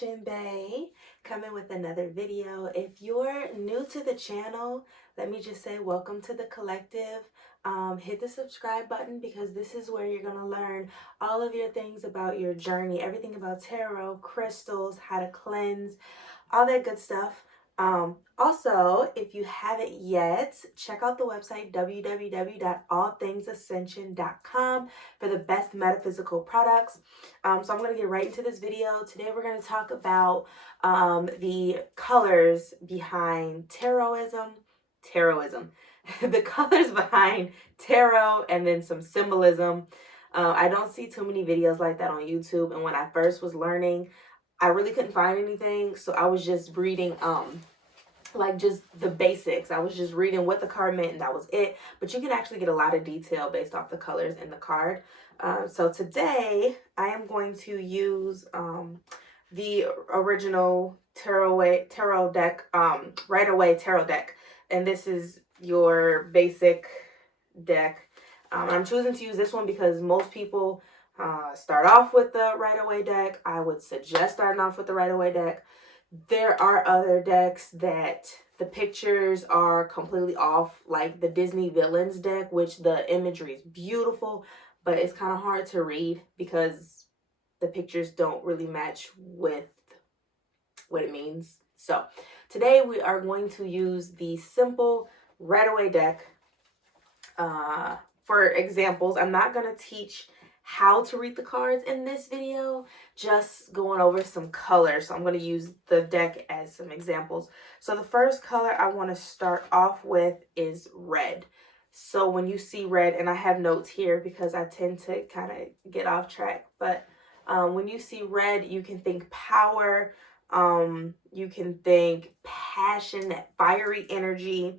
Ascension Bay, coming with another video. If you're new to the channel, let me just say welcome to the collective. Hit the subscribe button because this is where you're going to learn all of your things about your journey, everything about tarot, crystals, how to cleanse, all that good stuff. Also, if you haven't yet, check out the website www.allthingsascension.com for the best metaphysical products. So I'm going to get right into this video. Today we're going to talk about the colors behind tarotism, the colors behind tarot, and then some symbolism. I don't see too many videos like that on YouTube, and when I first was learning, I really couldn't find anything, so I was just reading like just the basics. I was just reading what the card meant and that was it. But you can actually get a lot of detail based off the colors in the card. So today I am going to use the original tarot deck, Rider-Waite tarot deck. And this is your basic deck. I'm choosing to use this one because most people start off with the Rider-Waite deck. I would suggest starting off with the Rider-Waite deck. There are other decks that the pictures are completely off, like the Disney Villains deck, which the imagery is beautiful, but it's kind of hard to read because the pictures don't really match with what it means. So today we are going to use the simple Rider-Waite deck for examples. I'm not going to teach how to read the cards in this video, just going over some colors. So I'm going to use the deck as some examples. So the first color I want to start off with is red. So when you see red, and I have notes here because I tend to kind of get off track, but when you see red, you can think power, you can think passion, that fiery energy,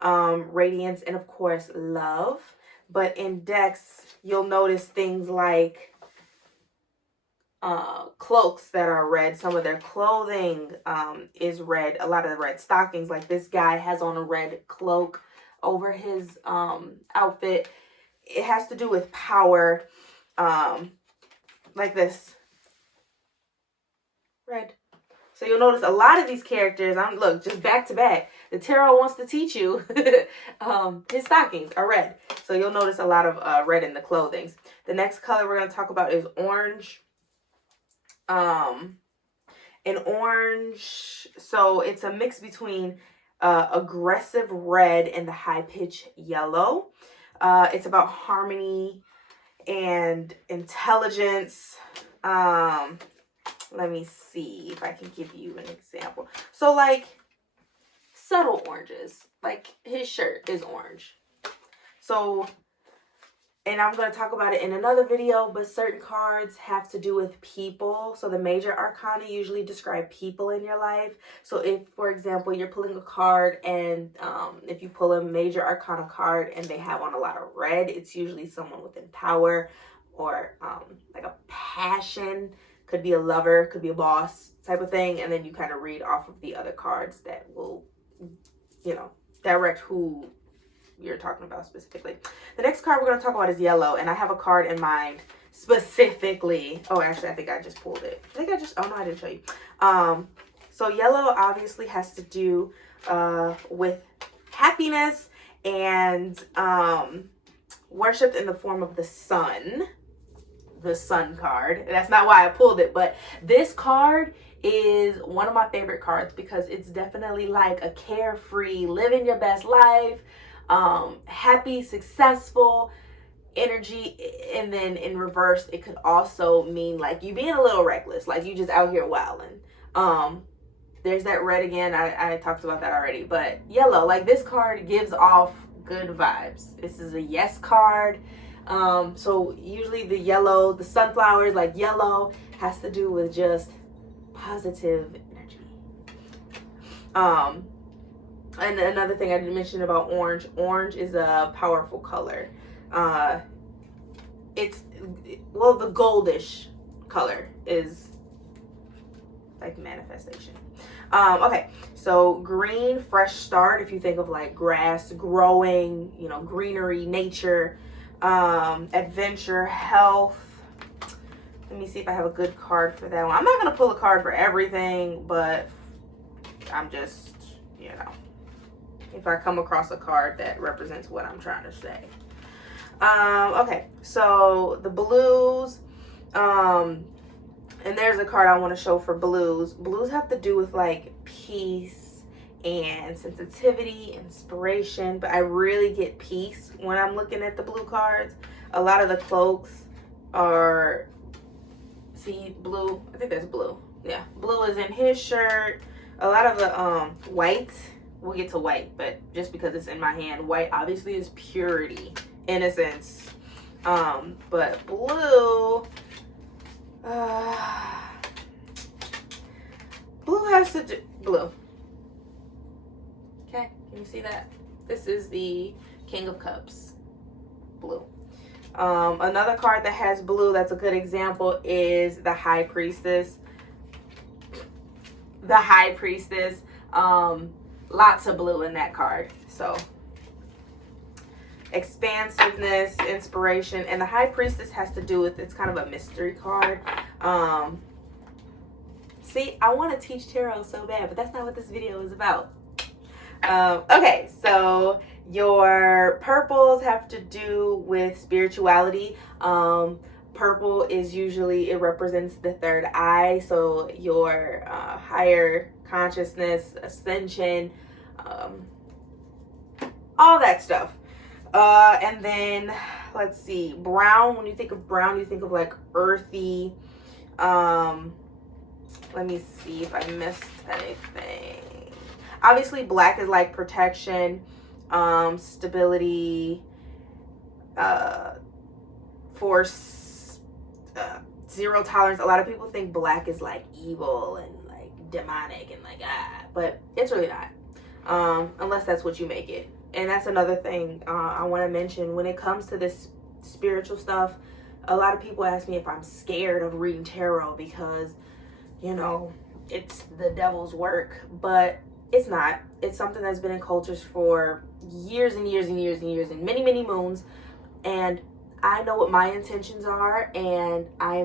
radiance, and of course love. But in decks, you'll notice things like cloaks that are red. Some of their clothing is red. A lot of the red stockings, like this guy has on a red cloak over his outfit. It has to do with power, like this. Red. So you'll notice a lot of these characters, look, just back to back. The tarot wants to teach you his stockings are red. So you'll notice a lot of red in the clothing. The next color we're going to talk about is orange. And orange, so it's a mix between aggressive red and the high-pitched yellow. It's about harmony and intelligence. Let me see if I can give you an example. So like subtle oranges, like his shirt is orange. So, and I'm going to talk about it in another video, but certain cards have to do with people. So the major arcana usually describe people in your life. So if, for example, you're pulling a card and if you pull a major arcana card and they have on a lot of red, it's usually someone within power or like a passion. Could be a lover, could be a boss type of thing. And then you kind of read off of the other cards that will, you know, direct who you're talking about specifically. The next card we're going to talk about is yellow. And I have a card in mind specifically. Oh, actually, I think I just pulled it. Oh no, I didn't show you. So yellow obviously has to do with happiness and worshipped in the form of the sun. The sun card. That's not why I pulled it, but this card is one of my favorite cards because it's definitely like a carefree, living your best life, happy, successful energy. And then in reverse, it could also mean like you being a little reckless, like you just out here wilding. There's that red again. I talked about that already, but yellow, like this card gives off good vibes. This is a yes card. So usually the yellow, the sunflowers, like yellow has to do with just positive energy. And another thing I didn't mention about orange is a powerful color. It's, well, the goldish color is like manifestation. Okay, so green, fresh start. If you think of like grass growing, you know, greenery, nature, adventure, health. Let me see if I have a good card for that one. I'm not going to pull a card for everything, but I'm just, you know, if I come across a card that represents what I'm trying to say. Okay, so the blues, and there's a card I want to show for blues. Blues have to do with like peace and sensitivity, inspiration, but I really get peace when I'm looking at the blue cards. A lot of the cloaks are, see, blue. I think that's blue. Yeah, blue is in his shirt. A lot of the white, we'll get to white, but just because it's in my hand, white obviously is purity, innocence. But blue, blue has to do, blue. Okay, can you see that? This is the King of Cups, blue. Another card that has blue that's a good example is the High Priestess. The High Priestess, lots of blue in that card. So expansiveness, inspiration, and the High Priestess has to do with, it's kind of a mystery card. See, I want to teach tarot so bad, but that's not what this video is about. Okay, so your purples have to do with spirituality. Purple is usually, it represents the third eye, so your higher consciousness, ascension, all that stuff. And then let's see, brown, when you think of brown, you think of like earthy. Let me see if I missed anything. Obviously black is like protection, stability, force, zero tolerance. A lot of people think black is like evil and like demonic and like but it's really not, unless that's what you make it. And that's another thing I want to mention when it comes to this spiritual stuff. A lot of people ask me if I'm scared of reading tarot because, you know, it's the devil's work, but it's not. It's something that's been in cultures for years and years and years and years and many, many moons. And I know what my intentions are, and I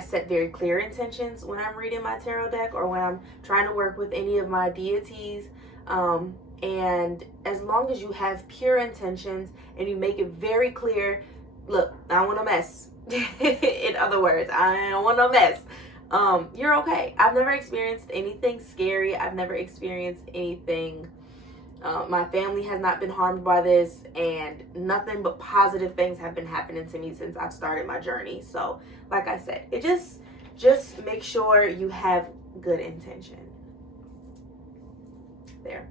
set very clear intentions when I'm reading my tarot deck or when I'm trying to work with any of my deities. And as long as you have pure intentions and you make it very clear, look, I don't want to mess. In other words, I don't want no mess. You're okay. I've never experienced anything scary. I've never experienced anything. My family has not been harmed by this, and nothing but positive things have been happening to me since I've started my journey. So, like I said, it just make sure you have good intention. There.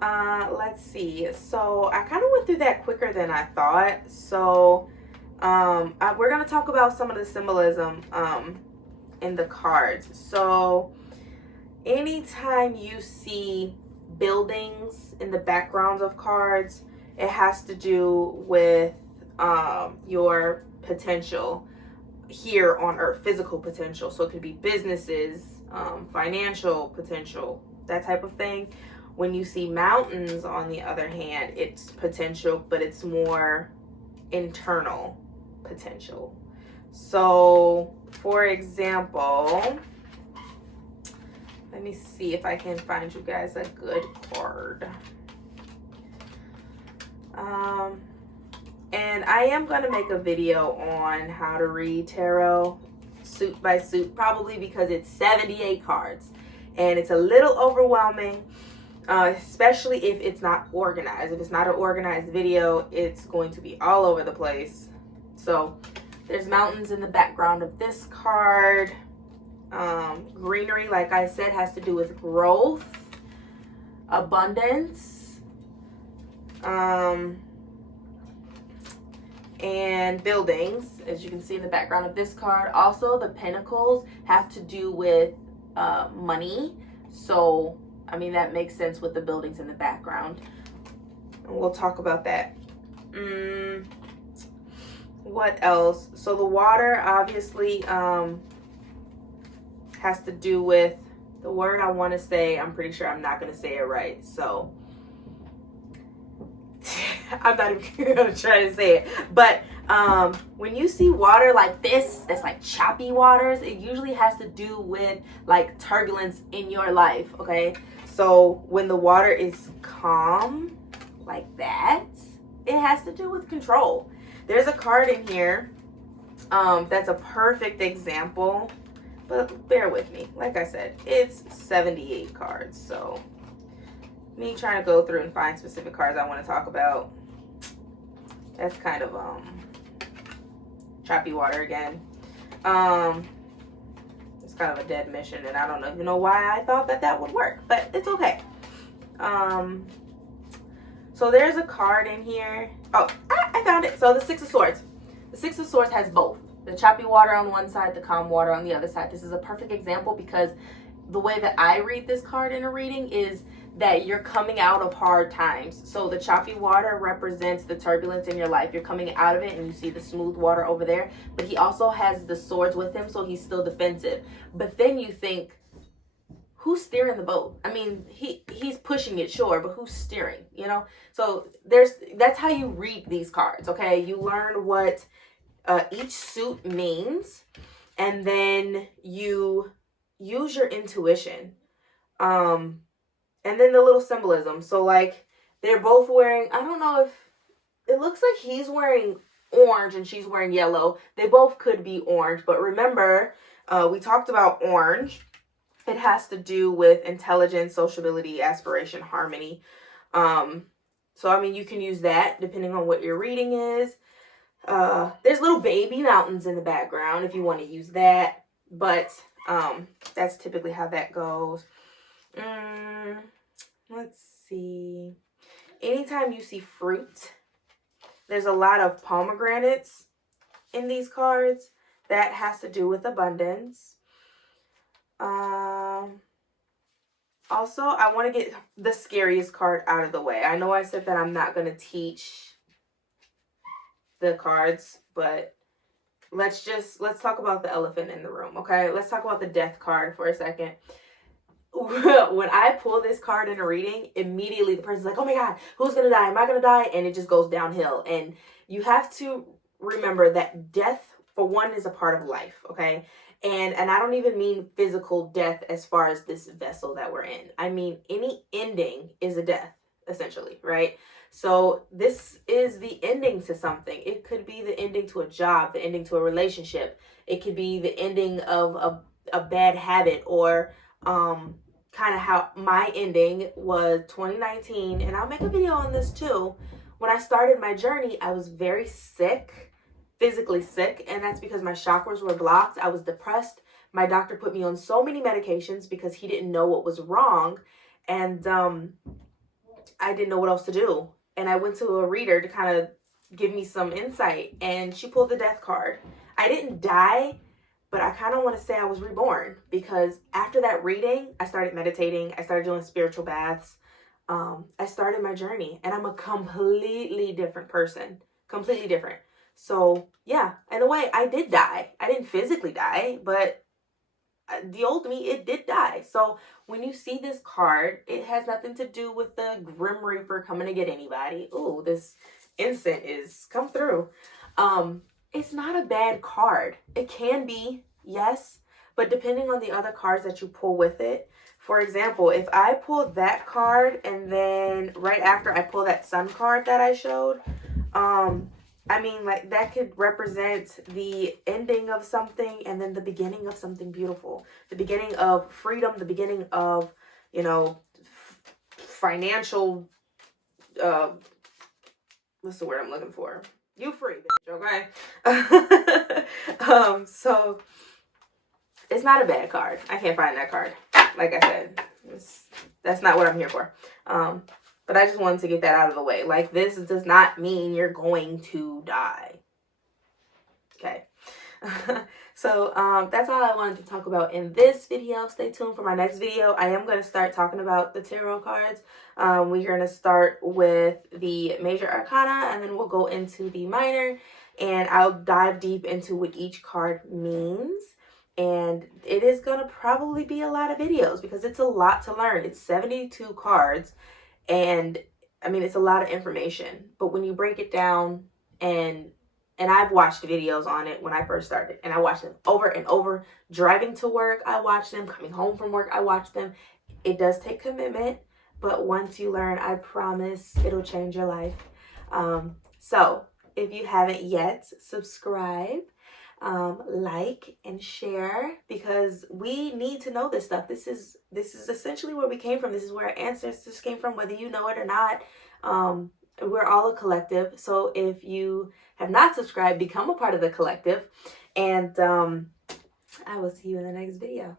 Let's see. So I kind of went through that quicker than I thought. So we're going to talk about some of the symbolism in the cards. So anytime you see buildings in the backgrounds of cards, it has to do with your potential here on earth, physical potential. So it could be businesses, financial potential, that type of thing. When you see mountains, on the other hand, it's potential, but it's more internal potential. So, for example, let me see if I can find you guys a good card. And I am going to make a video on how to read tarot suit by suit, probably because it's 78 cards and it's a little overwhelming. Especially if it's not organized. If it's not an organized video, it's going to be all over the place. So there's mountains in the background of this card. Greenery, like I said, has to do with growth, abundance, and buildings, as you can see in the background of this card. Also, the pentacles have to do with money. So I mean, that makes sense with the buildings in the background. And we'll talk about that. What else? So the water obviously has to do with the word I want to say. I'm pretty sure I'm not going to say it right. So I'm not even gonna try to say it, but when you see water like this, that's like choppy waters, it usually has to do with like turbulence in your life. Okay, so when the water is calm like that, it has to do with control. There's a card in here that's a perfect example, but bear with me. Like I said, it's 78 cards, so me trying to go through and find specific cards I want to talk about, that's kind of choppy water again. It's kind of a dead mission, and I don't even know why I thought that would work, but it's okay. So there's a card in here. Oh, I found it. So the Six of Swords. The Six of Swords has both. The choppy water on one side, the calm water on the other side. This is a perfect example because the way that I read this card in a reading is that you're coming out of hard times. So the choppy water represents the turbulence in your life. You're coming out of it and you see the smooth water over there. But he also has the swords with him, so he's still defensive. But then you think, who's steering the boat? I mean, he's pushing it, sure, but who's steering, you know? So that's how you read these cards, okay? You learn what each suit means, and then you use your intuition. And then the little symbolism. So like they're both wearing, I don't know if it looks like he's wearing orange and she's wearing yellow. They both could be orange, but remember, we talked about orange. It has to do with intelligence, sociability, aspiration, harmony. So I mean, you can use that depending on what your reading is. There's little baby mountains in the background if you want to use that, but that's typically how that goes. Let's see. Anytime you see fruit, there's a lot of pomegranates in these cards. That has to do with abundance. Also, I want to get the scariest card out of the way. I know I said that I'm not going to teach the cards, but let's talk about the elephant in the room, okay? Let's talk about the death card for a second. When I pull this card in a reading, immediately the person's like, oh my God, who's going to die? Am I going to die? And it just goes downhill. And you have to remember that death, for one, is a part of life, okay? And I don't even mean physical death as far as this vessel that we're in. I mean, any ending is a death, essentially, right? So this is the ending to something. It could be the ending to a job, the ending to a relationship. It could be the ending of a bad habit, or kind of how my ending was 2019. And I'll make a video on this too. When I started my journey, I was very sick, physically sick, and that's because my chakras were blocked. I was depressed. My doctor put me on so many medications because he didn't know what was wrong, and I didn't know what else to do. And I went to a reader to kind of give me some insight, and she pulled the death card. I didn't die, but I kind of want to say I was reborn, because after that reading, I started meditating. I started doing spiritual baths. I started my journey, and I'm a completely different person, completely different. So yeah, in a way, I did die. I didn't physically die, but the old me, it did die. So when you see this card, it has nothing to do with the Grim Reaper coming to get anybody. Ooh, this incense is come through. It's not a bad card. It can be, yes, but depending on the other cards that you pull with it. For example, if I pull that card and then right after I pull that sun card that I showed, I mean, like, that could represent the ending of something and then the beginning of something beautiful. The beginning of freedom, the beginning of, you know, financial, what's the word I'm looking for? You free, bitch, okay? So it's not a bad card. I can't find that card. Like I said, that's not what I'm here for. But I just wanted to get that out of the way. Like, this does not mean you're going to die. Okay. So that's all I wanted to talk about in this video. Stay tuned for my next video. I am going to start talking about the tarot cards. We're going to start with the major arcana, and then we'll go into the minor, and I'll dive deep into what each card means. And it is going to probably be a lot of videos because it's a lot to learn. It's 72 cards, and I mean, it's a lot of information, but when you break it down, and I've watched videos on it when I first started, and I watched them over and over. Driving to work, I watched them. Coming home from work, I watched them. It does take commitment, but once you learn, I promise it'll change your life. So if you haven't yet, subscribe, like, and share, because we need to know this stuff. This is essentially where we came from. This is where our ancestors came from, whether you know it or not. We're all a collective. So if you have not subscribed, become a part of the collective. And I will see you in the next video.